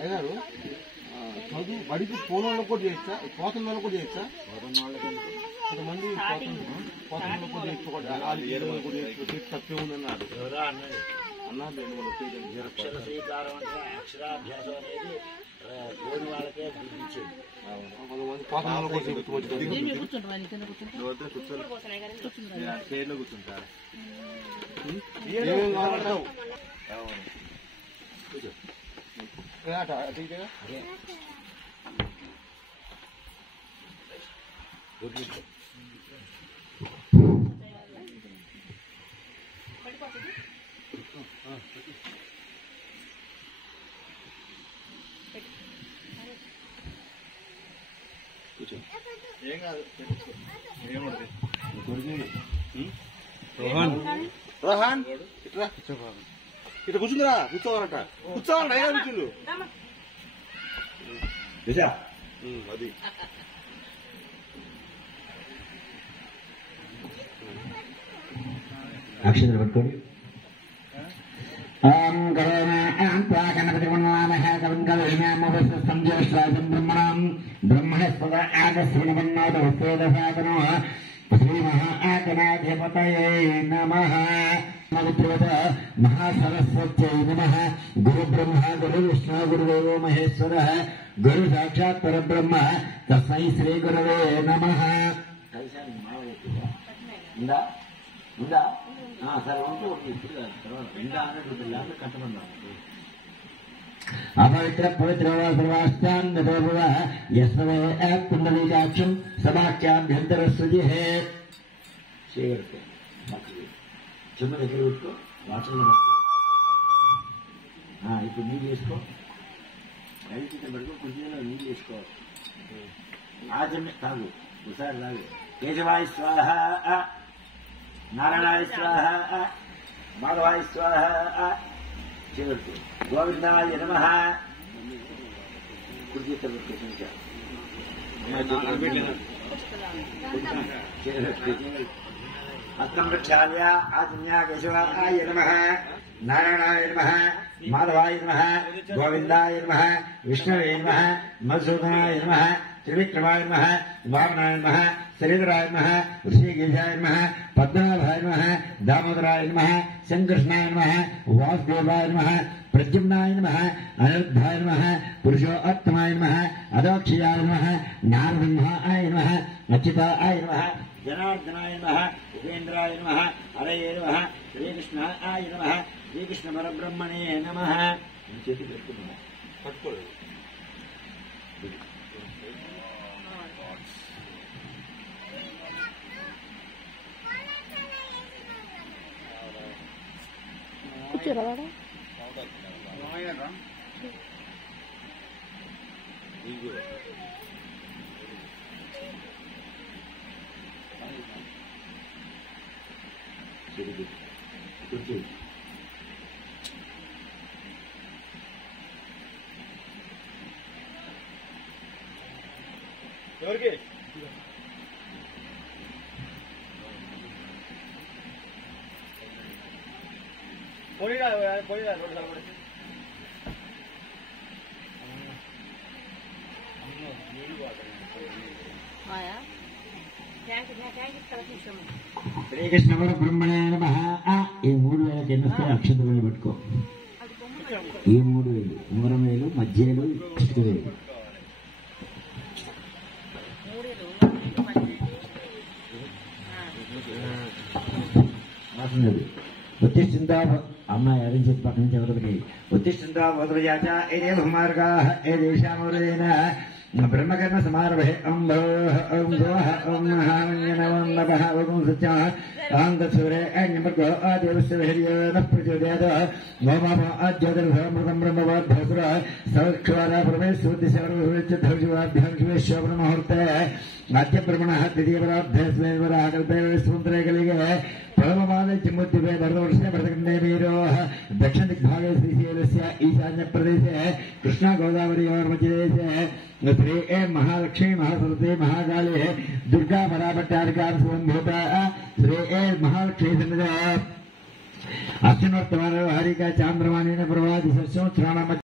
అయ్యారు చదువు బడికి పోని వాళ్ళకి కూడా చేయొచ్చా, పోతున్న వాళ్ళకి కూడా చేయొచ్చా? కొంతమంది పోతున్న వాళ్ళకి కూడా చేయొచ్చు, తప్పే ఉందన్నారు అన్నారు. అక్షరాభ్యాసం అనేది పోని వాళ్ళకే గుర్తించేది. కొంతమంది పోతున్న వాళ్ళకి కూడా కూర్చుంటారు. రోహన్ ఇట్లా ఇట్లా కూర్చుందిరా, కూర్చోవాలట, కూర్చోవాలి నైనా కూర్చుండు అది. అక్షరం పట్టుకోండి. ఓం గణపతి బ్రహ్మణం బ్రహ్మణస్పద ఆగస్వన్నోదవస్తోదసాదనో శ్రీ మహాగణాధిపతయే నమః. మహాసరస్వత్యై నమః. గురు బ్రహ్మ గురు విష్ణు గురుదేవో మహేశ్వరః గురు సాక్షాత్ పరబ్రహ్మ తస్మై శ్రీ గురవే నమః. అపవిత్ర పవిత్ర సర్వాష్టాంగోభవ యస్వే కుండలీకాక్షం సమాఖ్యాభ్యంతర సృజి చిన్న దగ్గర పెట్టుకో, వాచనలో ఇప్పుడు నీళ్ళు వేసుకో, రైలు కింద పెట్టుకో, కుర్చీలో నీళ్ళు వేసుకో. ఆచరణ తాగు, ఒకసారి తాగు. కేశవాయ స్వాహ, నారాయణాయ స్వాహ, మాధవాయ స్వాహ చేరుతూ గోవిందాయ నమః. కుర్చీ హస్తం ప్రక్షాళ్య ఆత్మ్య కేశవాయ నమః, నారాయణాయ నమః, మాధవాయ నమః, గోవిందాయ నమః, విష్ణవే నమః, మధుసూదనాయ నమః, త్రివిక్రమాయ నమః, వామనాయ నమః, శ్రీధరాయ నమః, ఋషికేశాయ నమః, పద్మనాభాయ నమః, దామోదరాయ నమః, సంకృష్ణాయ నమః, వాసుదేవాయ నమః, ప్రద్యుమ్నాయ నమః, అనిరుద్ధాయ నమః, పురుషోత్తమాయ నమః, అదోక్షయాయ నమః, జ్ఞానబ్రహ్మాయ నమః, అచ్యుతాయ నమః, జనార్దనాయ నమః, ఉపేంద్రాయ నమః, హరయే నమః, శ్రీకృష్ణాయ నమః, శ్రీకృష్ణ పరబ్రహ్మణే నమః. చేతి పెట్టుకున్నా పట్టుకోలేదు. ఎవరికి పోయిరా పోయిరా రోడ్డు కలపడి శ్రీకృష్ణ పరబ్రహ్మణే నమః. ఈ 3000 ఎన్నొస్తే అక్షతలు పెట్టుకో. ఈ 3000 ఉంగరం వేలు, మధ్యలు, చిటిక వేలు. ఉత్తిష్ఠిందా అమ్మాయి అరేంజ్ చేసి పక్క నుంచి ఎవరికి ఉత్తిష్ఠిందా భద్రజాచ ఏదే మార్గా ఏ దేశామృదేన ब्रह्मकर्म समारभे ओम भोः ओम भुवः ओम महामन्यनवं नभः ओम सत्याः अहं तत्सूरे अग्निमर्गो आदेवस्य वीर्यो नः प्रचोदयात् गोमाप आद्योतिर्भमृतं ब्रह्मवाद्भोसुर सवक्षवारा प्रवेशोतिशवरविच्चिद्धर्जुवाभ्यां शिवेश्वरमुहूर्ते आद्य ब्रह्मणः द्वितीयपराब्धेस्वेवरः कल्पे विस्मन्त्रे कलिगे प्रथमपादे चिम्मुद्दिवे भरतवर्षे भरतखण्डे वीरोः दक्षिणदिग्भागे श्रीशैलस्य ईशान्यप्रदेशे कृष्णागोदावरीयोर्मध्यदेशे श्री महालक्ष्मी महासरस्वती महाकाली दुर्गा पराभट्टारिका स्वयंभूता श्री महालक्ष्मी सन्निधे अश्विनोत्तम हरिका चांद्रमानेन प्रभाति संवत्सराणां